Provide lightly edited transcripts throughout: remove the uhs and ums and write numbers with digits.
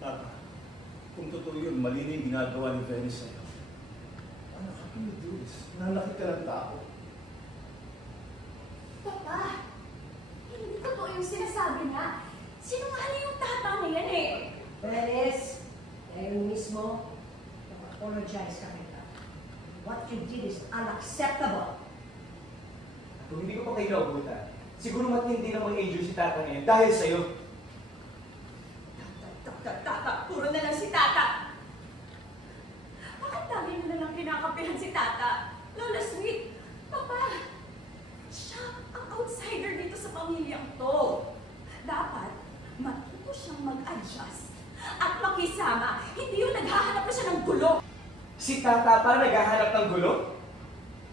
Tata, kung totoo yun, mali na yung ginagawa ni Venice sa'yo. Anak, how can you do this? Nalaki ka ng tao. Papa, hindi totoo yung sinasabi niya. Sinungaling yung tata na yan eh. Venice, ngayon mismo, nag-apologize ka kita. What you did is unacceptable. Kung hindi ko pa kayo naubutan, siguro matindi ng mga angel si Tata ngayon dahil sa'yo. Tata, puro na lang si Tata. Bakit lagi mo na lang kinakapihan si Tata? Lola Sweet, Papa, siya ang outsider dito sa pamilyang to. Dapat, matuto siyang mag-adjust at makisama. Hindi yung naghahanap na siya ng gulo. Si Tata pa naghahanap ng gulo?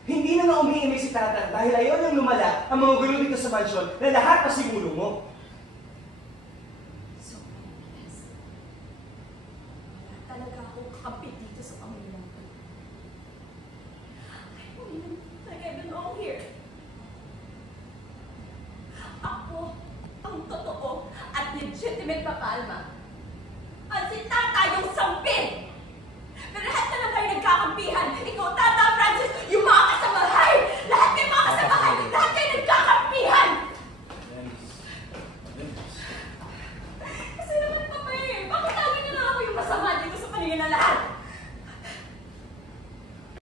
Hindi na nga umiimik si Tata dahil ayaw niyang lumala ang mga gulo dito sa mansyon na lahat pa simulo mo. So, yes. Wala talaga akong kakampi dito sa pamilyang to. I don't even think I belong here. Ako ang totoo at legitimate na Palma.